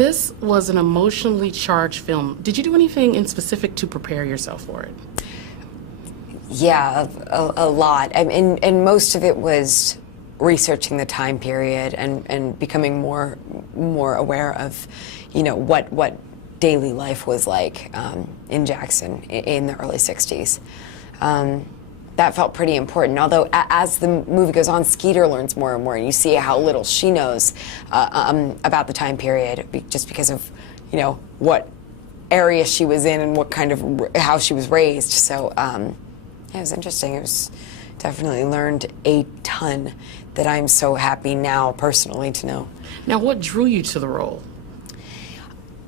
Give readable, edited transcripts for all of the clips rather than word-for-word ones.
This was an emotionally charged film. Did you do anything in specific to prepare yourself for it? Yeah, a lot. And most of it was researching the time period and becoming more aware of, you know, what daily life was like in Jackson in the early 60s. That felt pretty important. Although as the movie goes on, Skeeter learns more and more. You see how little she knows about the time period, just because of, you know, what area she was in and what kind of how she was raised. So yeah, it was interesting. It was definitely learned a ton that I'm so happy now personally to know. Now, what drew you to the role?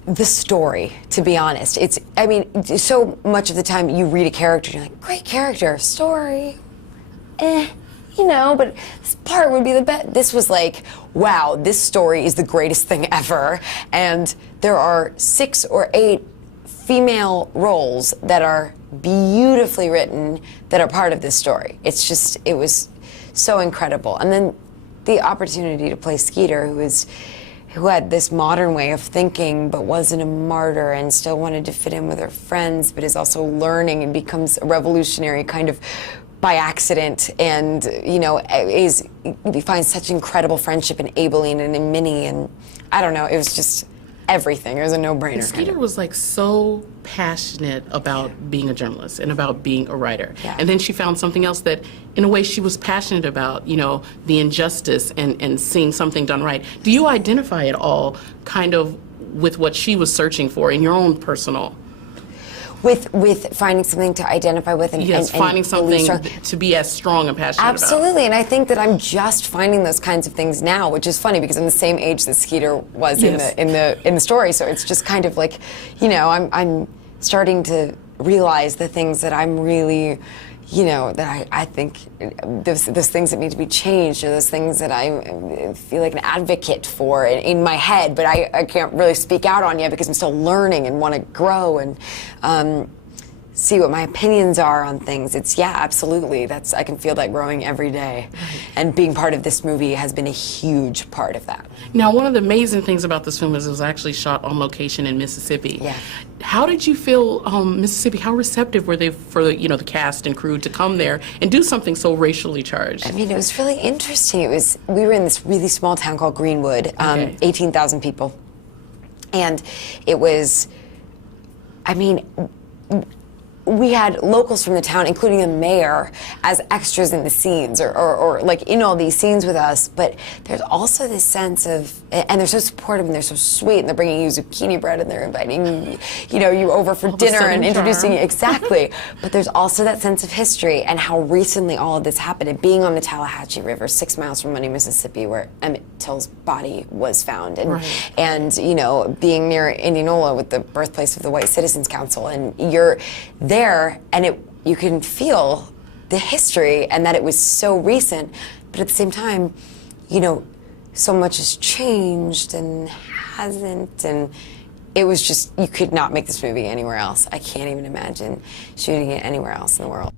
The story, to be honest. I mean, so much of the time you read a character and you're like, great character, story, you know, but this part would be the best. This was like, wow, this story is the greatest thing ever. And there are 6 or 8 female roles that are beautifully written that are part of this story. It's just, it was so incredible. And then the opportunity to play Skeeter, who had this modern way of thinking but wasn't a martyr and still wanted to fit in with her friends, but is also learning and becomes a revolutionary kind of by accident, and you know, we find such incredible friendship in Aibileen and in Minnie, and I don't know, it was just everything. It was a no-brainer. Skeeter was like so passionate about being a journalist and about being a writer. Yeah. And then she found something else that, in a way, she was passionate about, you know, the injustice and seeing something done right. Do you identify at all kind of with what she was searching for in your own personal? With finding something to identify with and yes, and finding something strong. to be as strong and passionate Absolutely, about. and I think that I'm just finding those kinds of things now, which is funny because I'm the same age that Skeeter was yes. in the story. So it's just kind of like, you know, I'm starting to realize the things that I'm really, you know, that I think those things that need to be changed, or those things that I feel like an advocate for in my head, but I can't really speak out on yet because I'm still learning and want to grow and see what my opinions are on things. It's, yeah, absolutely. I can feel that growing every day. And being part of this movie has been a huge part of that. Now, one of the amazing things about this film is it was actually shot on location in Mississippi. Yeah. How did you feel, Mississippi, how receptive were they for, you know, the cast and crew to come there and do something so racially charged? I mean, it was really interesting. We were in this really small town called Greenwood, 18,000 people. And it was, I mean, we had locals from the town, including the mayor, as extras in the scenes, or like in all these scenes with us. But there's also this sense of, and they're so supportive and they're so sweet, and they're bringing you zucchini bread and they're inviting, you know, you over for dinner and introducing you. Exactly. But there's also that sense of history and how recently all of this happened. And being on the Tallahatchie River, 6 miles from Money, Mississippi, where Emmett Till's body was found, and you know, being near Indianola with the birthplace of the White Citizens Council, and you're there, and you can feel the history and that it was so recent, but at the same time, you know, so much has changed and hasn't, and it was just, you could not make this movie anywhere else. I can't even imagine shooting it anywhere else in the world.